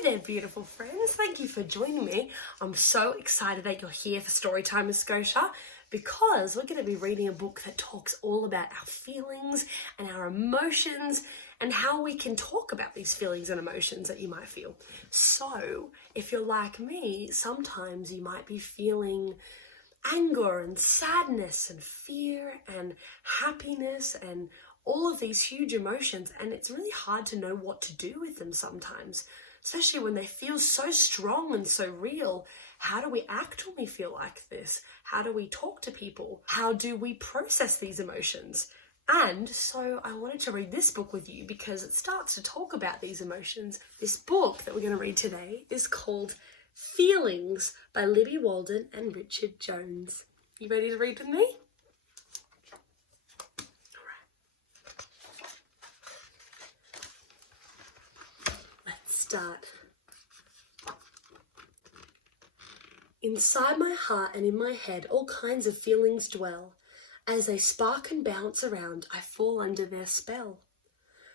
Hi there, beautiful friends. Thank you for joining me. I'm so excited that you're here for Storytime with Scotia because we're going to be reading a book that talks all about our feelings and our emotions and how we can talk about these feelings and emotions that you might feel. So, if you're like me, sometimes you might be feeling anger and sadness and fear and happiness and all of these huge emotions, and it's really hard to know what to do with them sometimes, especially when they feel so strong and so real. How do we act when we feel like this? How do we talk to people? How do we process these emotions? And so I wanted to read this book with you because it starts to talk about these emotions. This book that we're going to read today is called Feelings by Libby Walden and Richard Jones. You ready to read with me? Start. Inside my heart and in my head, all kinds of feelings dwell. As they spark and bounce around, I fall under their spell.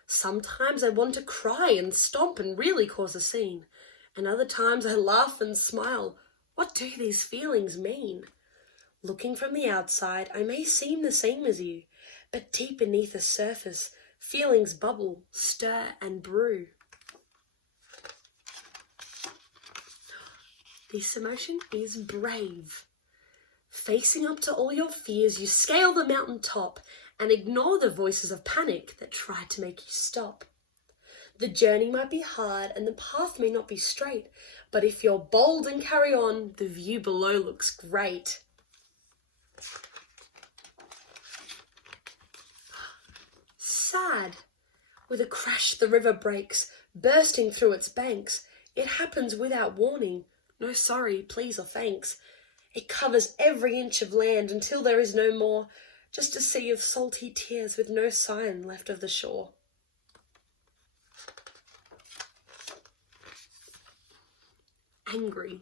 Sometimes I want to cry and stomp and really cause a scene, and other times I laugh and smile. What do these feelings mean? Looking from the outside, I may seem the same as you, but deep beneath the surface, feelings bubble, stir and brew. This emotion is brave. Facing up to all your fears, you scale the mountain top and ignore the voices of panic that try to make you stop. The journey might be hard and the path may not be straight, but if you're bold and carry on, the view below looks great. Sad. With a crash, the river breaks, bursting through its banks. It happens without warning. No sorry, please or thanks. It covers every inch of land until there is no more, just a sea of salty tears with no sign left of the shore. Angry.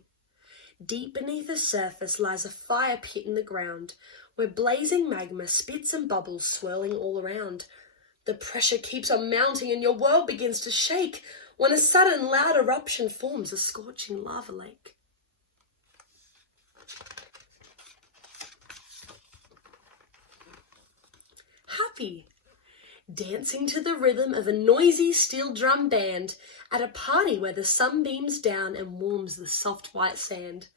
Deep beneath the surface lies a fire pit in the ground, where blazing magma spits and bubbles swirling all around. The pressure keeps on mounting and your world begins to shake, when a sudden loud eruption forms a scorching lava lake. Happy. Dancing to the rhythm of a noisy steel drum band at a party where the sun beams down and warms the soft white sand.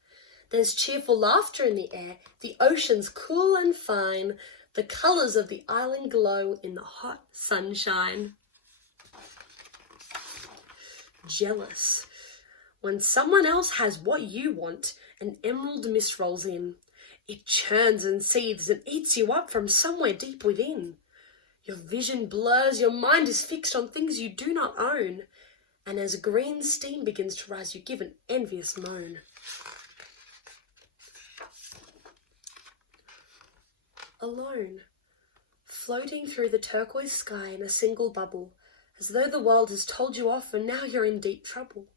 There's cheerful laughter in the air, the ocean's cool and fine, the colours of the island glow in the hot sunshine. Jealous. When someone else has what you want, an emerald mist rolls in. It churns and seethes and eats you up from somewhere deep within. Your vision blurs, your mind is fixed on things you do not own. And as green steam begins to rise, you give an envious moan. Alone. Floating through the turquoise sky in a single bubble, as though the world has told you off and now you're in deep trouble.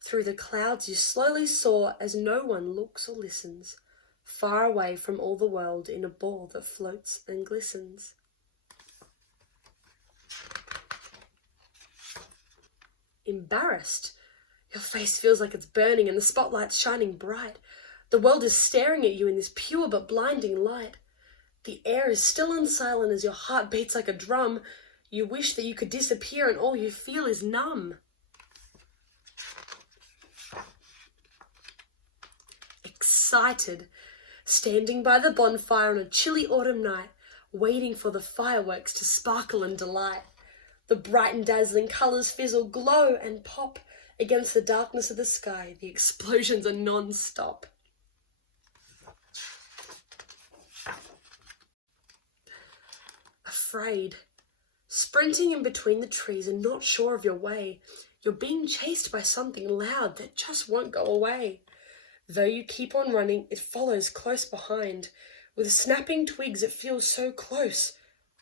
Through the clouds you slowly soar as no one looks or listens, far away from all the world in a ball that floats and glistens. Embarrassed. Your face feels like it's burning and the spotlight's shining bright. The world is staring at you in this pure but blinding light. The air is still and silent as your heart beats like a drum. You wish that you could disappear and all you feel is numb. Excited. Standing by the bonfire on a chilly autumn night, waiting for the fireworks to sparkle and delight. The bright and dazzling colours fizzle, glow and pop against the darkness of the sky. The explosions are non-stop. Afraid. Sprinting in between the trees and not sure of your way. You're being chased by something loud that just won't go away. Though you keep on running, it follows close behind. With snapping twigs, it feels so close.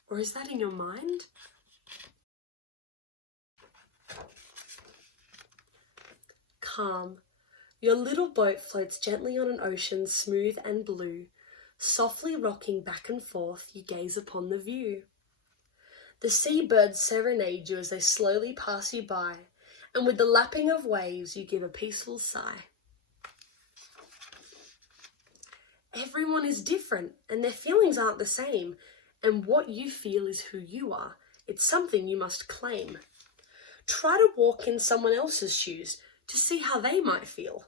Or is that in your mind? Calm. Your little boat floats gently on an ocean smooth and blue. Softly rocking back and forth, you gaze upon the view. The seabirds serenade you as they slowly pass you by, And with the lapping of waves, you give a peaceful sigh. Everyone is different and their feelings aren't the same. And what you feel is who you are. It's something you must claim. Try to walk in someone else's shoes to see how they might feel.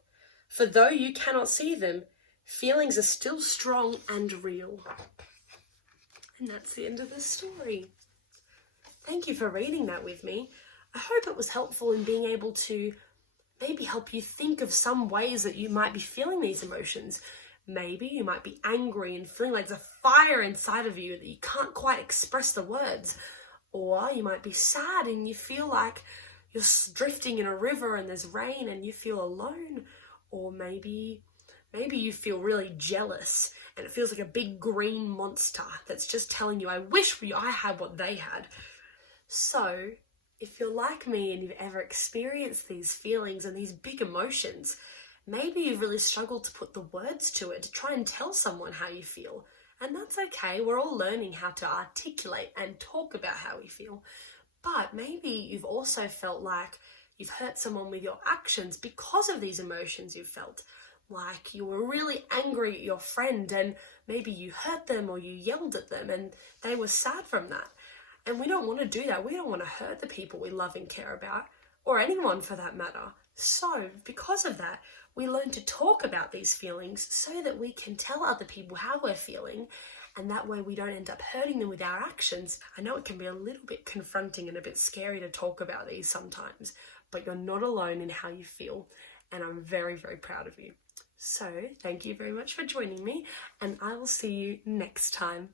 For though you cannot see them, feelings are still strong and real. And that's the end of the story. Thank you for reading that with me. I hope it was helpful in being able to maybe help you think of some ways that you might be feeling these emotions. Maybe you might be angry and feeling like there's a fire inside of you that you can't quite express the words. Or you might be sad and you feel like you're drifting in a river and there's rain and you feel alone. Or maybe you feel really jealous and it feels like a big green monster that's just telling you, I wish I had what they had. So if you're like me and you've ever experienced these feelings and these big emotions, maybe you've really struggled to put the words to it, to try and tell someone how you feel. And that's okay. We're all learning how to articulate and talk about how we feel. But maybe you've also felt like you've hurt someone with your actions because of these emotions you've felt. Like you were really angry at your friend and maybe you hurt them or you yelled at them and they were sad from that. And we don't want to do that. We don't want to hurt the people we love and care about, or anyone for that matter. So because of that, we learn to talk about these feelings so that we can tell other people how we're feeling, and that way we don't end up hurting them with our actions. I know it can be a little bit confronting and a bit scary to talk about these sometimes, but you're not alone in how you feel, and I'm very, very proud of you. So thank you very much for joining me, and I will see you next time.